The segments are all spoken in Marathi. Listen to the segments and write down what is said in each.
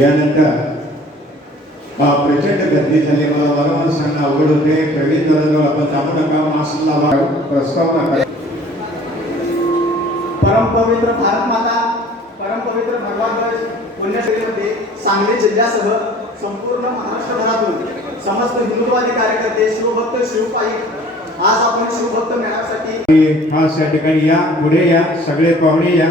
यानंतर प्रचंड गर्दी झाली. मला वारंवार सांगणं अवघड होते. प्रवीण दादाजवळ आपण जाऊ नका, मास्क लावा, प्रस्तावना करा. परमपवित्र भारत माता, परमपवित्र भगवान ध्वज पुण्यश्रीमध्ये सांगली जिल्ह्यासह संपूर्ण महाराष्ट्रभरातून समस्त हिंदुत्ववादी कार्यकर्ते, शिवभक्त, शिवपाई आज आपण शिवभक्त मेळाव्यासाठी खास या ठिकाणी या, पुढे या, सगळे पाहुणे या.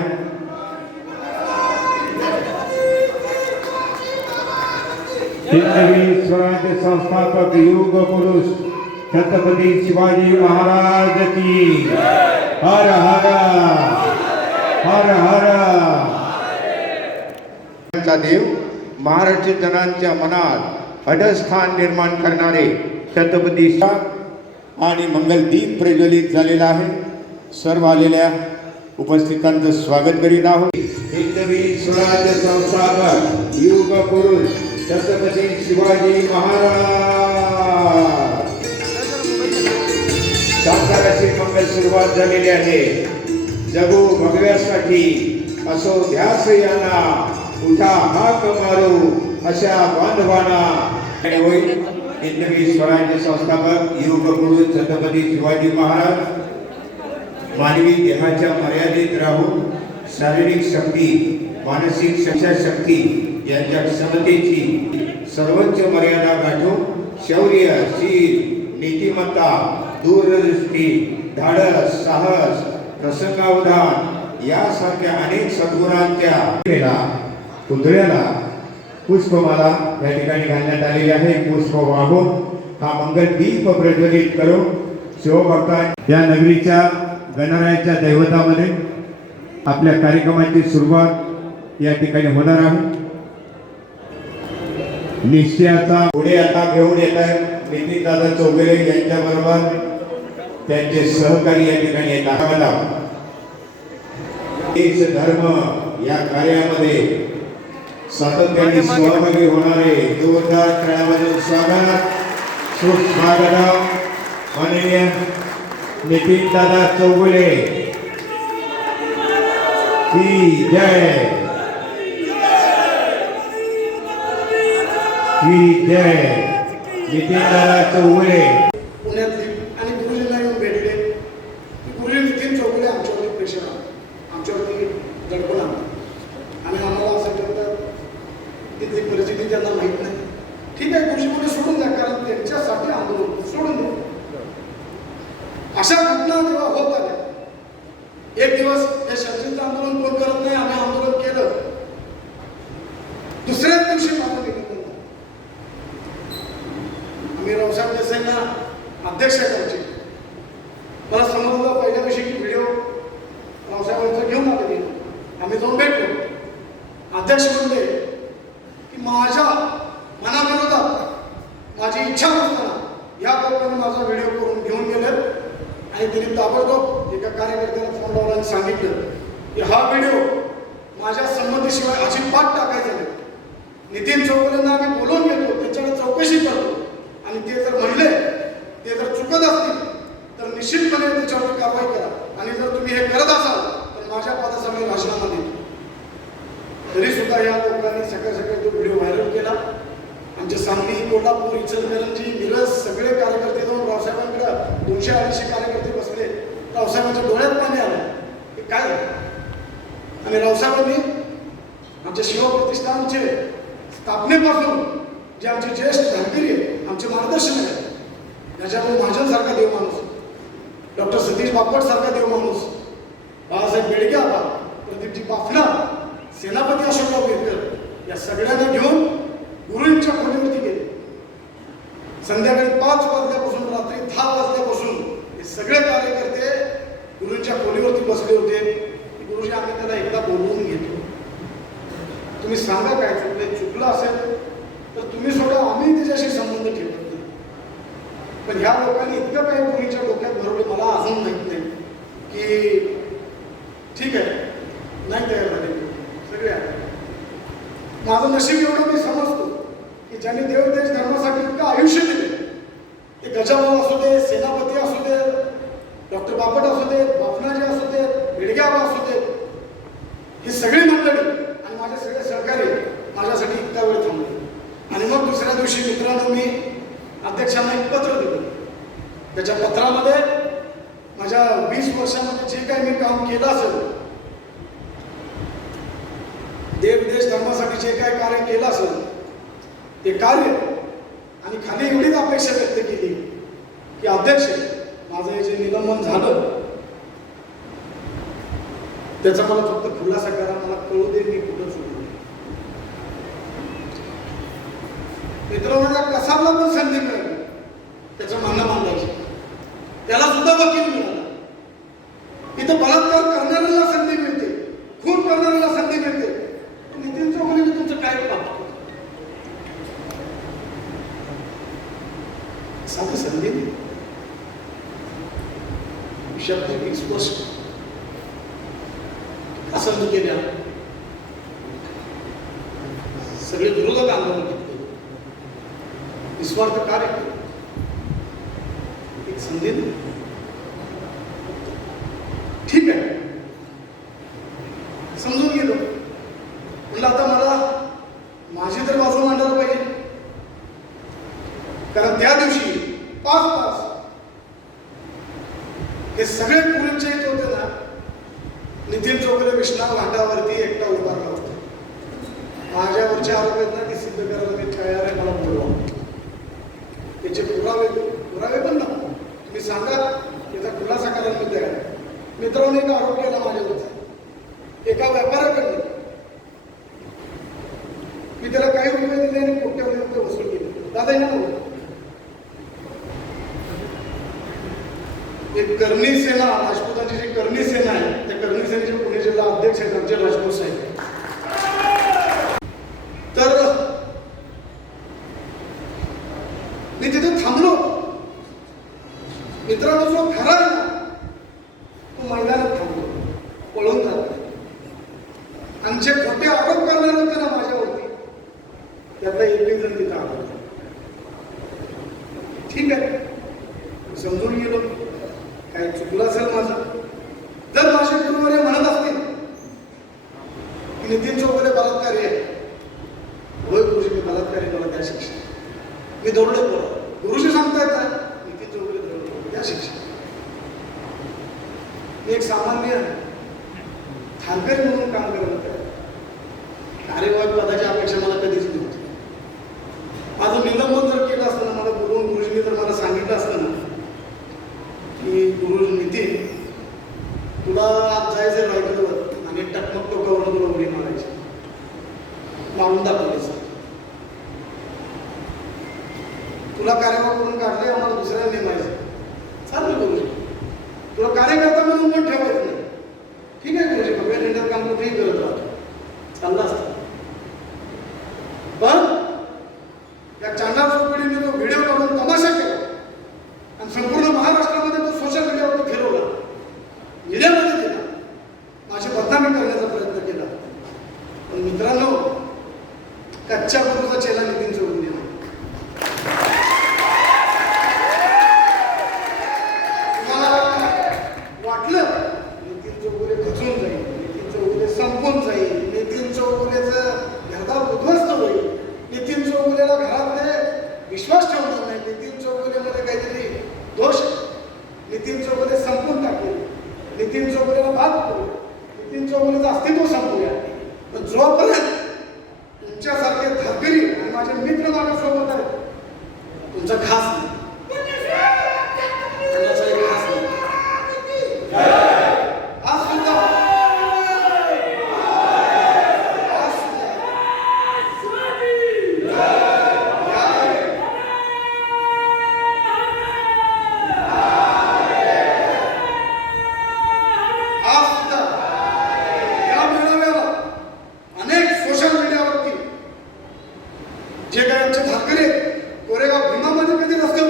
हिंदवी स्वराज्य संस्थापक युग पुरुष छत्रपती शिवाजी महाराज की हर हर हर हर. देव महाराष्ट्र जनांच्या मनात अडस्थान निर्माण करणारे छत्रपती आणि मंगलदीप प्रज्वलित झालेला आहे. सर्व आलेल्या उपस्थितांचं स्वागत करीत आहोत. हिंदवी स्वराज्य संस्थापक युग पुरुष छत्रपती शिवाजी महाराज. साताराची मंगल सुरुवात झालेली आहे. जगू भगव्यासाठी असो ध्यास यांना, उठा हाक मारू अशा बांधवांना होईल. हिंदवी स्वराज्य संस्थापक युग पुरुष छत्रपती शिवाजी महाराज मानवी देहाच्या मर्यादित राहून शारीरिक शक्ती, मानसिक शक्ती यांच्या क्षमतेची सर्वोच्च मर्यादा गाठून शौर्य, शील, नीतिमत्ता, दूरदृष्टी, धाडस, साहस, प्रसंगावधान यासारख्या अनेक सद्गुणांच्या पुतळ्याला पुष्पमाला या ठिकाणी घालण्यात आलेली आहे. पुष्प वाहून हा मंगलदीप प्रज्वलित करून शिवभक्ता या नगरीच्या गणरायाच्या दैवतामध्ये आपल्या कार्यक्रमाची सुरुवात या ठिकाणी होणार आहे. निश्चयाचा पुढे आता घेऊन येत आहे नितीन दादा चौगुले यांच्या बरोबर त्यांचे सहकारी या ठिकाणी येतात. देश धर्म या कार्यामध्ये सातत्याने सहभागी होणारे जोरदार खेळामध्ये स्वागत, सुस्वागत माननीय नितीन दादा चौगुले की जय, की जय. नितीन दादा चौगुले पुण्यातली आणि गुरुजींना येऊन भेटले. गुरुजी नितीन चौगुले आमच्यावरती प्रेशर आलं, आमच्यावरती दडपण आलं आणि आम्हाला असं वाटतं तिथली परिस्थिती त्यांना माहीत नाही. ठीक आहे, गुरुजी पुढे सोडून द्या, कारण त्यांच्यासाठी आंदोलन सोडून द्या. अशा घटना जेव्हा होत आल्या, एक दिवस हे शर्चिंचं आंदोलन कोण करत नाही, आम्ही आंदोलन केलं. दुसऱ्याच दिवशी माझं निवेदन झालं. आम्ही रावसाहेब देसाईंना अध्यक्ष करायचे. मला समजलं पहिल्या दिवशी की व्हिडिओ रावसाहेबांचं घेऊन आले. आम्ही जाऊन भेटलो. अध्यक्ष म्हणले की माझ्या मनाविरोधात माझी इच्छा नसताना या लोकांनी माझा व्हिडिओ करून घेऊन गेले आणि त्यांनी ताबडतोब एका कार्यकर्त्याला फोन लावला आणि सांगितलं की हा व्हिडिओ माझ्या संमतीशिवाय अजिबात टाकायचा नाही. नितीन चौगुलेंना आम्ही बोलवून घेतो, त्यांच्याकडे चौकशी करतो आणि ते जर म्हणले, ते जर चुकत असतील तर निश्चितपणे त्याच्यावर कारवाई करा आणि जर तुम्ही हे करत असाल तर माझ्या पदाचा मी राजीनामा देतो. तरी सुद्धा या लोकांनी सकाळी सकाळी तो व्हिडिओ व्हायरल केला. आमचे सांगली, कोल्हापूर, इचलकरंजी, मिरज सगळे कार्यकर्ते जाऊन रावसाहेबांकडे 200-250 कार्यकर्ते बसले. रावसाहेबांच्या डोळ्यात पाणी आलं की काय. आणि रावसाहेबांनी आमच्या शिवप्रतिष्ठानचे स्थापनेपासून जे आमचे ज्येष्ठ धनगिरी आहे, आमचे मार्गदर्शन आहे, त्याच्यामुळे महाजनसारखा देव माणूस, डॉक्टर सतीश बापट सारखा देव माणूस, बाळासाहेब बेडगे आबा, प्रदीपजी पाफना, सेनापती अशोकराव गिरकर या सगळ्यांना घेऊन गुरुंच्या खोलीवरती गेले. संध्याकाळी 5 वाजल्यापासून रात्री 10 वाजल्यापासून हे सगळे कार्यकर्ते गुरुंच्या खोलीवरती बसले होते. गुरुजी आम्ही त्याला एकदा बोलवून घेतो, तुम्ही सांगा काय चुकलं असेल तर तुम्ही सोडा, आम्ही त्याच्याशी संबंध ठेवत नाही. पण ह्या लोकांनी इतकं काही गुरुंच्या डोक्यात भरवलं मला अजून माहित नाही की ठीक आहे, नाही तयार झाले सगळे. माझं नशीब एवढं मी समजतो की ज्यांनी देव देश धर्मासाठी इतकं आयुष्य दिले, ते गजाभाऊ असू दे, सेनापती असू दे, डॉक्टर बापट असू दे, बापनाजी असू दे, बेडग्याबा असू दे, ही सगळी मंडळी आणि माझे सगळे सहकारी माझ्यासाठी इतका अध्यक्षांना एक पत्र दिलं. त्याच्या पत्रामध्ये माझ्या 20 वर्षामध्ये जे काही मी काम केलं असेल, देव देश धर्मासाठी जे काही कार्य केलं असेल ते कार्य, आणि खाली एवढीच अपेक्षा व्यक्त केली की अध्यक्ष, माझं हे जे निलंबन झालं त्याचा मला फक्त खुलासा करा, मला कळू दे मी कुठं चुकलो. मित्रांनो, कसाबला पण संधी मिळाली त्याचं म्हणणं मांडायची, त्याला सुद्धा वकील मिळाला. इथं बलात्कार करणाऱ्याला संधी मिळते, खून करणाऱ्याला संधी मिळते. नितीन चौगुलेने तुमचं काय काम केलं? साधी संधी शब्द स्पष्ट संधी केल्या. सगळे विरोधक आंदोलन घेतले, निस्वार्थ कार्य केलं. एक संधी ठीक आहे, समजून गेलो. म्हणलं आता मला माझी तर बाजू मांडायला पाहिजे, कारण त्या दिवशी 5 तास हे सगळे पुरीचे येत होते ना, नितीन चौगुले विष्णा घाटावरती एकटा उभारला होता. माझ्यावरचे आरोप आहेत ना, ते सिद्ध करायला मी तयार आहे, मला बोलवा. त्याचे पुरावे पण ना तुम्ही सांगा, त्याचा खुलासा करायला मी तयार आहे. मित्रांनी एक आरोप केला माझ्यावरचा, एका व्यापाऱ्याकडनं. मी त्याला काही रुपये दिले आणि कोट्यावधी रुपये वसूल केले. दादा यांना बोलतो, एक करणी सेना, राजपूतांची जी करणी सेना आहे, त्या करणी सेनेचे पुणे जिल्हा अध्यक्ष आहेत आमचे राजपूत साहेब. तर मी तिथे थांबलो. मित्रांनो, जो खरा आहे ना तो मैदानात थांबलो, पळून जातो. आणि जे खोटे आरोप करणार होते ना माझ्यावरती, त्यातला एकही जण तिथं आला. ठीक आहे, समजून गेलो काय चुकलं असेल माझं. जर माझे गुरुवारे म्हणत असतील की नितीन चौगुले बलात्कारी आहे, होय गुरुजी मी बलात्कारी, मला त्या शिक्षा. मी दरोडे बोला, गुरुजी सांगतायत ना नितीन चौगुले दरोडे, त्या शिक्षा. मी एक सामान्य थांबकरी म्हणून काम करत होते. कार्यवाहक पदाची अपेक्षा मला कधीच नव्हती. माझं निलंबन जर केलं असतं ना, मला बोलून गुरुजींनी जर मला सांगितलं असतं ना की गुरु नितीन, तुला आज जायचं रायगडवर आणि टकमक टोकावरून तुला उडी मारायची, मारून दाखवायचं. तुला कार्यवाह करून काढले, आम्हाला दुसऱ्याला नेमायचं. चालेल गुरुजी, तुला कार्यकर्ता म्हणून पण ठेवायचं नाही. ठीक आहे गुरुजी, भव्य टेंडर काम कुठेही करत राहतो, चाललं असतं. पण या चांडाळ चौकडीने तो व्हिडिओ काढून तमाशा केला आणि संपूर्ण महाराष्ट्रामध्ये तो सोशल मीडियावर फिरवला, मीडियामध्ये केला, माझी बदनामी करण्याचा प्रयत्न केला. पण मित्रांनो, कच्च्या गुरुचा चेला नितीन चौगुले. तुम्हाला वाटलं नितीन चौगुले खचून जाईल, नितीन चौगुले संपून जाईल, नितीन चौगुलेचं घरदार उद्ध्वस्त होईल, नितीन चौगुलेला घरातले विश्वास ठेवणार नाही, नितीन चौगुलेमध्ये काहीतरी दोष, नितीन चौगुले संपून टाकले, नितीन चौगुलेला बाद करू, नितीन चौगुलेचं अस्तित्व संपूया. पण जोपर्यंत तुमच्यासारखे धाकरी आणि माझे मित्र माझ्यासोबत आहेत, तुमचा खास नाही, खास नाही. आज सुद्धा जे काय आमचे धाकरे कोरेगाव भीमामध्ये कधी रस्ते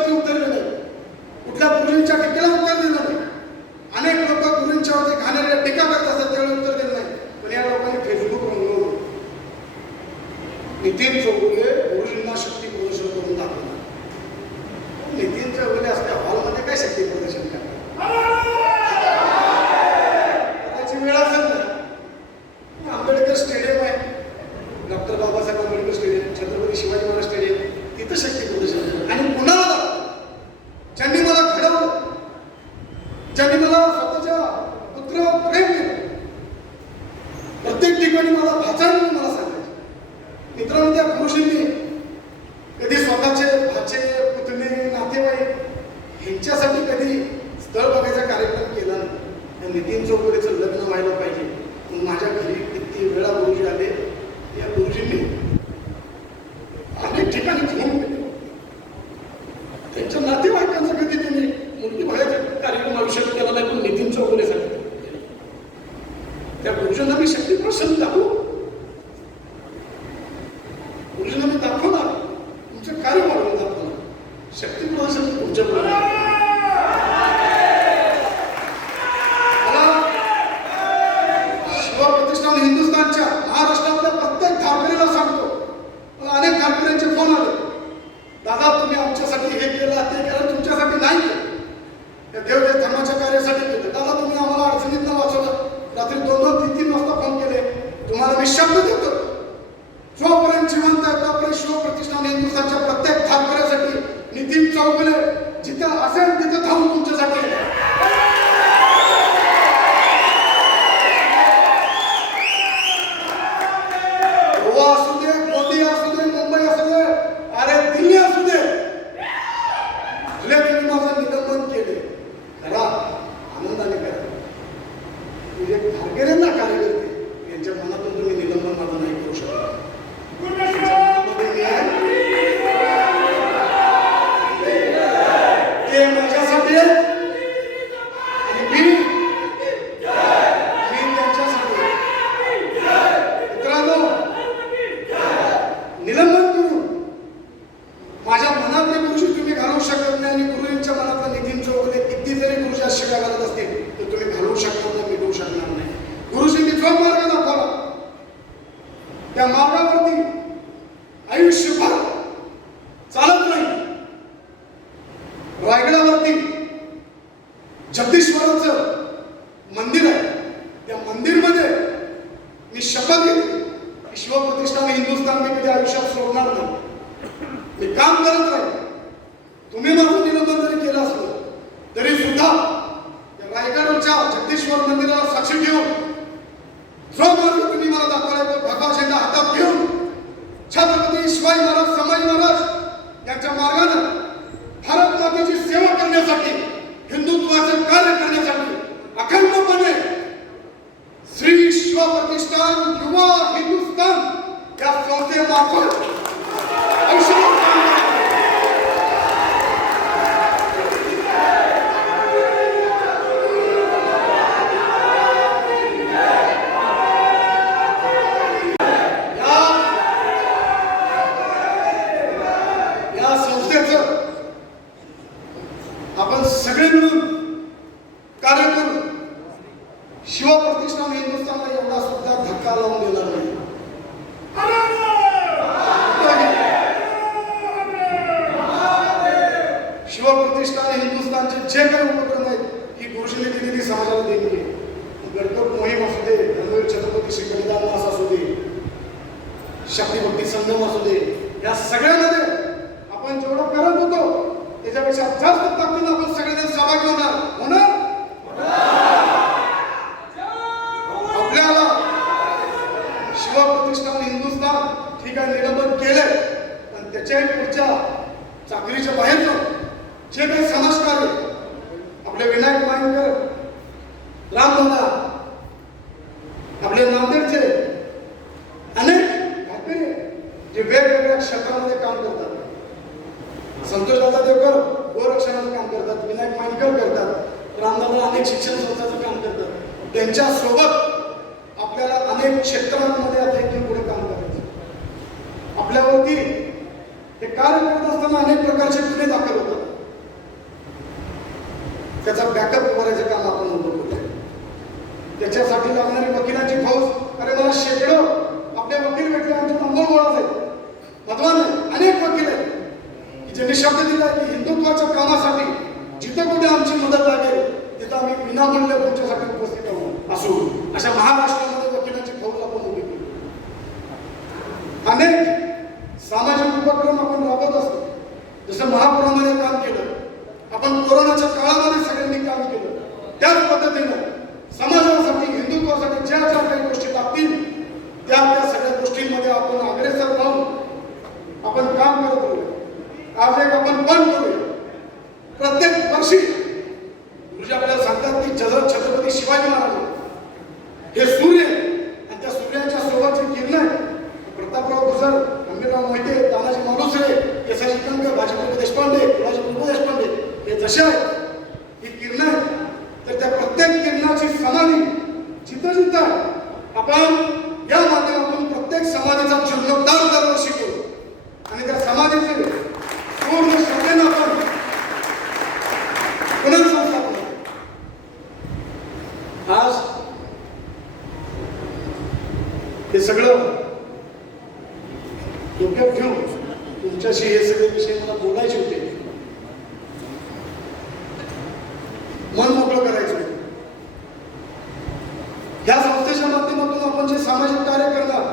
ज्यांनी मला स्वतःच्या पुत्रावर प्रेम केलं. प्रत्येक ठिकाणी मला भाचा म्हणून मला सांगायचे. मित्रांनो, त्या पुरुषांनी कधी स्वतःचे भाचे, पुतणे, नातेवाईक ह्यांच्यासाठी कधी स्थळ बघायचा कार्यक्रम केला नाही. नितीन चौगुलेचं लग्न व्हायला पाहिजे म्हणून माझ्या घरी किती वेळा गुरुजी आले. या गुरुजींनी अनेक ठिकाणी घेऊन गेले. त्यांच्या नातेवाईकांचा कधी त्यांनी मुलगी व्हायचा कार्यक्रम आयुष्यात केला नाही, पण नितीन चौगुलेसाठी त्या गुरुजींना मी शक्ती प्रसन्न दाखवू. गुरुजींना मी दाखवणार, तुमचं कार्य वाढवून दाखवणार. शक्ती प्रदर्शन तुमच्या शिवप्रतिष्ठान हिंदुस्थानच्या महाराष्ट्रातल्या प्रत्येक धारकरीला सांगतो. मला अनेक धारकऱ्यांचे फोन आले, दादा तुम्ही आमच्यासाठी हे केलं ते केलं, तुमच्यासाठी नाही केलं, त्या देवच्या धर्माच्या कार्यासाठी केलं. दादा तुम्ही आम्हाला अडचणीत न वाचवलं. रात्री 2-2, 3-3 वाजता फोन केले. तुम्हाला मी शब्द देतो, जोपर्यंत जिवंत आहे तोपर्यंत शिवप्रतिष्ठान हिंदुस्थानच्या प्रत्येक धारकऱ्यासाठी नितीन चौगुले जिथं असेल तिथं धावून तुमच्यासाठी गोवा असू दे, गोंदिया असू दे, मुंबई असू दे, अरे दिल्ली असू दे, भले तुम्ही माझं निलंबन केले, करा, आनंदाने करा. म्हणजे धारकऱ्यांना कार्यकर्ते यांच्या मनातून तुम्ही निलंबन माझं नाही करू शकत. ते माझ्यासाठी आणि मी त्यांच्यासाठी. मित्रांनो, निलंबन करून माझ्या मनातले गुरुजी तुम्ही घालवू शकत नाही, आणि गुरुजींच्या मनातला नितीन चौगुले किती जरी गुरुजी आज शिव्या घालत असतील तर तुम्ही घालवू शकणार नाही, मिटवू शकणार नाही. गुरुजींनी जो मार्ग दाखवला त्या मार्गावरती आयुष्यभर चालत नाही. रायगडावरती जगदीश्वराचं मंदिर आहे, त्या मंदिरमध्ये मी शपथ घेतली की शिवप्रतिष्ठान हिंदुस्थान मी कधी आयुष्यात सोडणार नाही. मी काम करत राहील. तुम्ही माझं निलंबन जरी केलं असलं तरी सुद्धा त्या रायगडच्या जगदीश्वर मंदिराला साक्षी ठेवून जो मार्ग तुम्ही मला दाखवला तो भगवा झेंडा हातात घेऊन छत्रपती शिवाजी महाराज, संभाजी महाराज यांच्या मार्गाने भारत मातेची सेवा करण्यासाठी, हिंदुत्वाचे कार्य करण्यासाठी अखंडपणे श्री शिवप्रतिष्ठान युवा हिंदुस्थान या संस्थेमार्फत आयुष्यभर काम करतो. या संस्थेचं आपण सगळे मिळून कार्य करू. शिवप्रतिष्ठान हिंदुस्थानला एवढा सुद्धा धक्का लावून देणार नाही. शिवप्रतिष्ठान हिंदुस्थानचे जे काही उपक्रम आहेत ही गुरुजींनी दिलेली समाजाला देणगी. गडकरी मोहीम असू दे, धर्मवीर छत्रपती श्री गणेश मास असू दे, शक्तिभक्ती संगम असू दे, या सगळ्यामध्ये आपण जेवढं करत होतो त्याच्यापेक्षा जास्त ताकदीने आपण सगळेजण सहभागी होणार. आपल्याला शिवप्रतिष्ठान हिंदुस्थान ठीक आहे निलंबन केले, पण त्याच्याही पुढच्या चाकरीच्या बाहेर जाऊन जे काही समाजकार्य आपले विनायक मायंकर, रामदादा, आपले नांदेडचे अनेक धाकटे जे वेगवेगळ्या क्षेत्रामध्ये काम करतात, संतोष दादा देवकर गोरक्षणाचं काम करतात, विनायक मायंकर करतात, रामदादा अनेक शिक्षण संस्थांचं काम करतात, त्यांच्या सोबत आपल्याला अनेक क्षेत्रांमध्ये आता इथून पुढे काम करायचं. आपल्यावरती हे कार्य करत असताना अनेक प्रकारचे गुन्हे दाखल होतात. त्याचा बॅकअप करायचं काम आपण होतो. त्याच्यासाठी लागणारी वकिलांची फौज, अरे मला शेकडो आपले वकील भेटले, आमच्या अंमल गोळा आहेत, मधवान अनेक वकील आहेत की ज्यांनी शब्द दिला की हिंदुत्वाच्या कामासाठी जिथे कुठे आमची मदत लागेल तिथं आम्ही विनामूल्य तुमच्यासाठी उपस्थित असू. अशा महाराष्ट्रामध्ये वकिलांची फौज आपण उभी केली. अनेक सामाजिक उपक्रम आपण राबवत असतो. जसं महापुरामध्ये काम केलं, आपण कोरोनाच्या काळामध्ये सगळ्यांनी काम केलं. विकासासाठी ज्या ज्या काही गोष्टी लागतील त्या त्या सगळ्या गोष्टींमध्ये आपण अग्रेसर राहून आपण काम करत राहूया. आज एक आपण पण करूया. प्रत्येक वर्षी गुरुजी आपल्याला सांगतात की छत्रपती शिवाजी महाराज हे सूर्य आणि त्या सूर्याच्या सोबतची किरण प्रतापराव गुजर, गंभीरराव मोहिते, तानाजी मालुसरे, केसाजी कंकर, भाजीप्रभू देशपांडे, शिवाजीप्रभू देशपांडे हे जसे आहेत ही किरण तर त्या प्रत्येक किरणाची समाधी जिथं जिथं आपण या माध्यमातून प्रत्येक समाधीचा जीर्णोद्धार दरवर्षी करू आणि त्या समाधीचे पूर्ण श्रद्धेनं आपण पुनर्संस्थापन करू. आज हे सगळं डोक्यात घेऊन तुमच्याशी हे सगळे विषय मला बोलायचे होते, मन मोकळं करायचं होतं. या संस्थेच्या माध्यमातून आपण जे सामाजिक कार्य करणार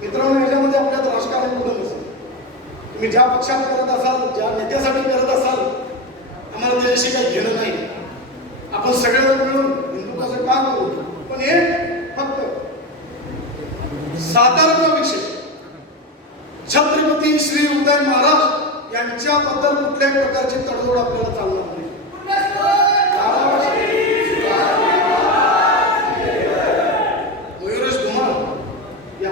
मित्रांनो, याच्यामध्ये आपल्यात राजकारण कुठं नसेल. तुम्ही ज्या पक्षात करत असाल, ज्या नेत्यासाठी करत असाल, आम्हाला त्याच्याशी काही घेणं नाही. आपण सगळेजण मिळून हिंदुत्वाचं काम करू. पण हे फक्त साताराचा विषय छत्रपती श्री उदय महाराज यांच्याबद्दल कुठल्याही प्रकारची तडजोड आपल्याला चालणार नाही. मयुरेश धुमाळ या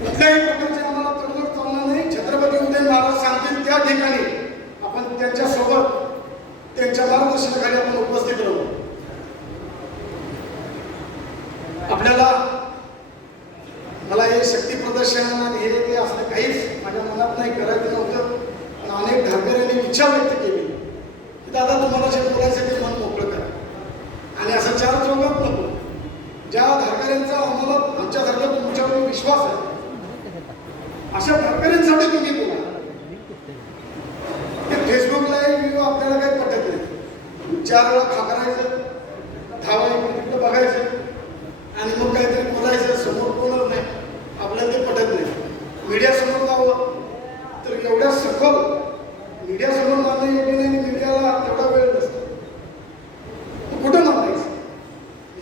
कुठल्याही प्रकारची आम्हाला तडजोड चालणार नाही. छत्रपती उदय महाराज सांगतील त्या ठिकाणी आपण त्यांच्यासोबत त्यांच्या मार्गदर्शनाखाली आपण उपस्थित राहू. आपल्याला मला हे शक्ती प्रदर्शन आणि हे ते असलं काहीच माझ्या मनात नाही करायचं नव्हतं. पण अनेक धारकऱ्यांनी इच्छा व्यक्त केली की दादा तुम्हाला जे बोलायचं ते मन मोकळं करा आणि असं चार चौकात नको. ज्या धारकऱ्यांचा आम्हाला आमच्यासारखा तुमच्यावर विश्वास आहे अशा धारकऱ्यांसाठी तुम्ही बोला. ते फेसबुकला आपल्याला काही पटत नाही. 4 वेळा खाकरायचं, 10 वेळा बघायचं आणि मग काहीतरी बोलायचं, समोर बोलत नाही, आपल्याला ते पटत नाही. मीडिया समोर जावं तर एवढ्या सखोल मीडिया समोर मानणं योग्य नाही. मीडियाला तेवढा वेळ नसतो, कुठं मानायचं.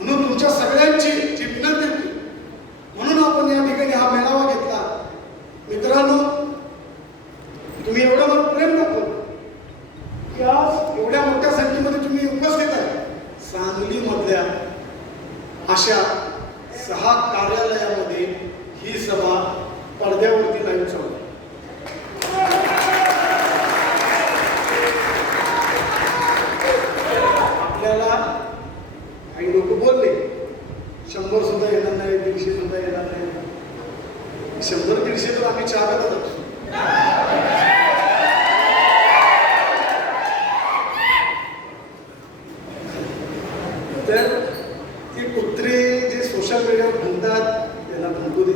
म्हणून तुमच्या सगळ्यांची जी विनंती होती म्हणून आपण या ठिकाणी हा मेळावा घेतला. मित्रांनो, तुम्ही एवढं मला प्रेम दाखवलं की आज एवढ्या मोठ्या संख्येमध्ये तुम्ही उपस्थित आहे. सांगलीमधल्या अशा 6 कार्यालयामध्ये ही सभा पडद्यावरती लाईव्ह चालू. आपल्याला काही लोक बोलले 100 सुद्धा येणार नाही, 150 सुद्धा येणार नाही. 100-150 तर आम्ही चालतच असतो. तर ती कुत्री जे सोशल मीडियावर म्हणतात त्याला म्हणतो दे.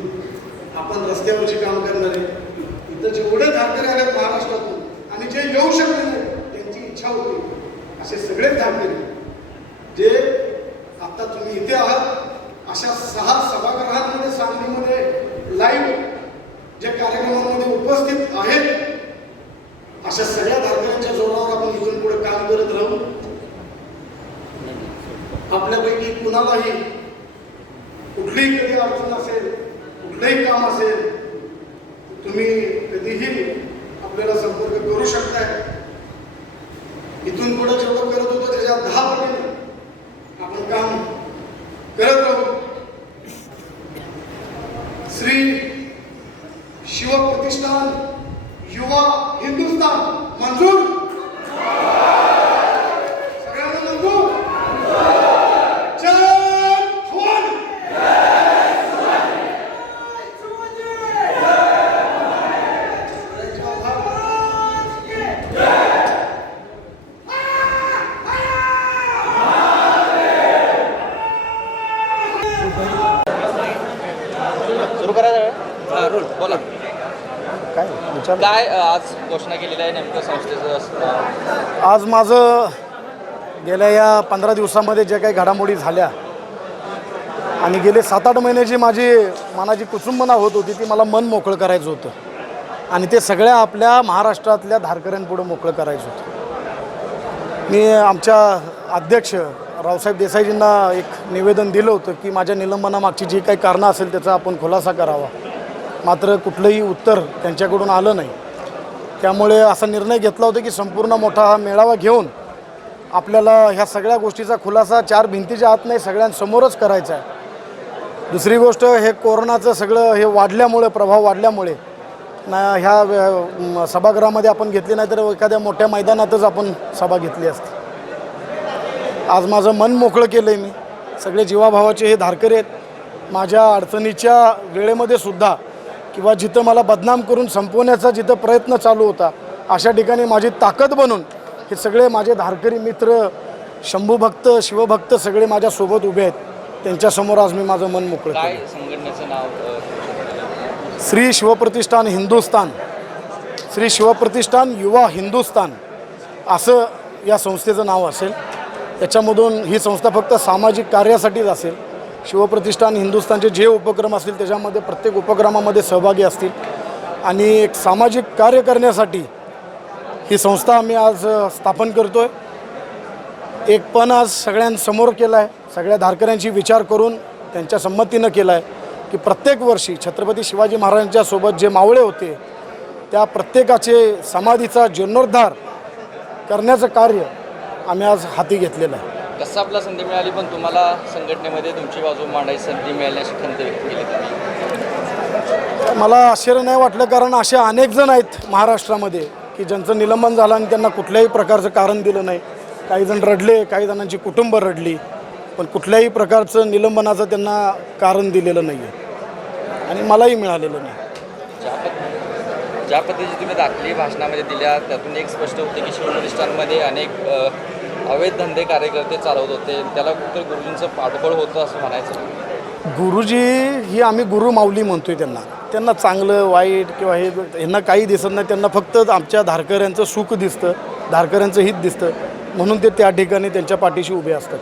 आपण रस्त्यावरची काम करणारे इथं जेवढे धारकरी आले महाराष्ट्रातून आणि जे येऊ शकले नाही त्यांची इच्छा होती असे सगळे धारकरी जे आता तुम्ही इथे आहात अशा 6 सभागृहांमध्ये सांगलीमध्ये लाईव्ह जे कार्यक्रमांमध्ये उपस्थित आहेत अशा सगळ्या धारकऱ्यांच्या जोरावर आपण इथून पुढे काम करत राहू. आपल्यापैकी कुणालाही कुठलीही कधी अडचण असेल, कुठलंही काम असेल, तुम्ही कधीही आपल्याला संपर्क करू शकताय. इथून पुढे जेवढं करत होतं त्याच्या 10 पटीने आपण काम करत राहू. श्री शिवप्रतिष्ठान युवा हिंदुस्थान मंजूर, सगळ्यांना मंजूर. सुरू करायचं रोल बोला. काय आज घोषणा केलेली आहे नेमकं संस्थेचं? आज माझं गेल्या या 15 दिवसामध्ये जे काही घडामोडी झाल्या आणि गेले 7-8 महिन्याची माझी मनाची कुचुंबना होत होती ती मला मन मोकळं करायचं होतं आणि ते सगळ्या आपल्या महाराष्ट्रातल्या धारकऱ्यांपुढं मोकळं करायचं होतं. मी आमच्या अध्यक्ष रावसाहेब देसाईजींना एक निवेदन दिलं होतं की माझ्या निलंबनामागची जी काही कारणं असेल त्याचा आपण खुलासा करावा. मात्र कुठलंही उत्तर त्यांच्याकडून आलं नाही. त्यामुळे असा निर्णय घेतला होता की संपूर्ण मोठा हा मेळावा घेऊन आपल्याला ह्या सगळ्या गोष्टीचा खुलासा 4 भिंतीच्या आत नाही सगळ्यांसमोरच करायचा आहे. दुसरी गोष्ट हे कोरोनाचं सगळं हे वाढल्यामुळे प्रभाव वाढल्यामुळे ह्या सभागृहामध्ये आपण घेतली नाही तर एखाद्या मोठ्या मैदानातच आपण सभा घेतली असती. आज माझं मन मोकळं केलं आहे मी. सगळे जीवाभावाचे हे धारकरी आहेत. माझ्या अडचणीच्या वेळेमध्ये सुद्धा किंवा जिथं मला बदनाम करून संपवण्याचा जिथं प्रयत्न चालू होता अशा ठिकाणी माझी ताकद बनून हे सगळे माझे धारकरी मित्र शंभूभक्त शिवभक्त सगळे माझ्यासोबत उभे आहेत. त्यांच्यासमोर आज मी माझं मन मोकळं काय केलं. संघटनेचं नाव? श्री शिवप्रतिष्ठान हिंदुस्थान, श्री शिवप्रतिष्ठान युवा हिंदुस्थान असं या संस्थेचं नाव असेल. त्याच्यामधून ही संस्था फक्त सामाजिक कार्यासाठीच असेल. शिवप्रतिष्ठान हिंदुस्थानचे जे उपक्रम असतील त्याच्यामध्ये प्रत्येक उपक्रमामध्ये सहभागी असतील आणि एक सामाजिक कार्य करण्यासाठी ही संस्था आम्ही आज स्थापन करतो आहे. एक पण आज सगळ्यांसमोर केला आहे. सगळ्या धारकऱ्यांची विचार करून त्यांच्या संमतीनं केला आहे की प्रत्येक वर्षी छत्रपती शिवाजी महाराजांच्या सोबत जे मावळे होते त्या प्रत्येकाचे समाधीचा जीर्णोद्धार करण्याचं कार्य आम्ही आज हाती घेतलेलं आहे. कसं आपला संधी मिळाली पण तुम्हाला संघटनेमध्ये तुमची बाजू मांडायची संधी मिळाल्याची खंत व्यक्त केली तुम्ही? मला आश्चर्य नाही वाटलं कारण असे अनेक जण आहेत महाराष्ट्रामध्ये की ज्यांचं निलंबन झालं आणि त्यांना कुठल्याही प्रकारचं कारण दिलं नाही. काही जण रडले, काही जणांची कुटुंब रडली, पण कुठल्याही प्रकारचं निलंबनाचं त्यांना कारण दिलेलं नाही आहे आणि मलाही मिळालेलं नाही. ज्या पद्धतीची तुम्ही दाखली भाषणामध्ये दिल्या त्यातून एक स्पष्ट होते की शिवप्रतिष्ठानमध्ये अनेक अवैध धंदे कार्यकर्ते चालवत होते. त्याला कुठं गुरुजींचं पाठबळ होतं असं म्हणायचं? गुरुजी ही आम्ही गुरु माऊली म्हणतोय त्यांना चांगलं वाईट किंवा हे यांना काही दिसत नाही. त्यांना फक्त आमच्या धारकऱ्यांचं सुख दिसतं, धारकऱ्यांचं हित दिसतं म्हणून ते त्या ठिकाणी त्यांच्या पाठीशी उभे असतात.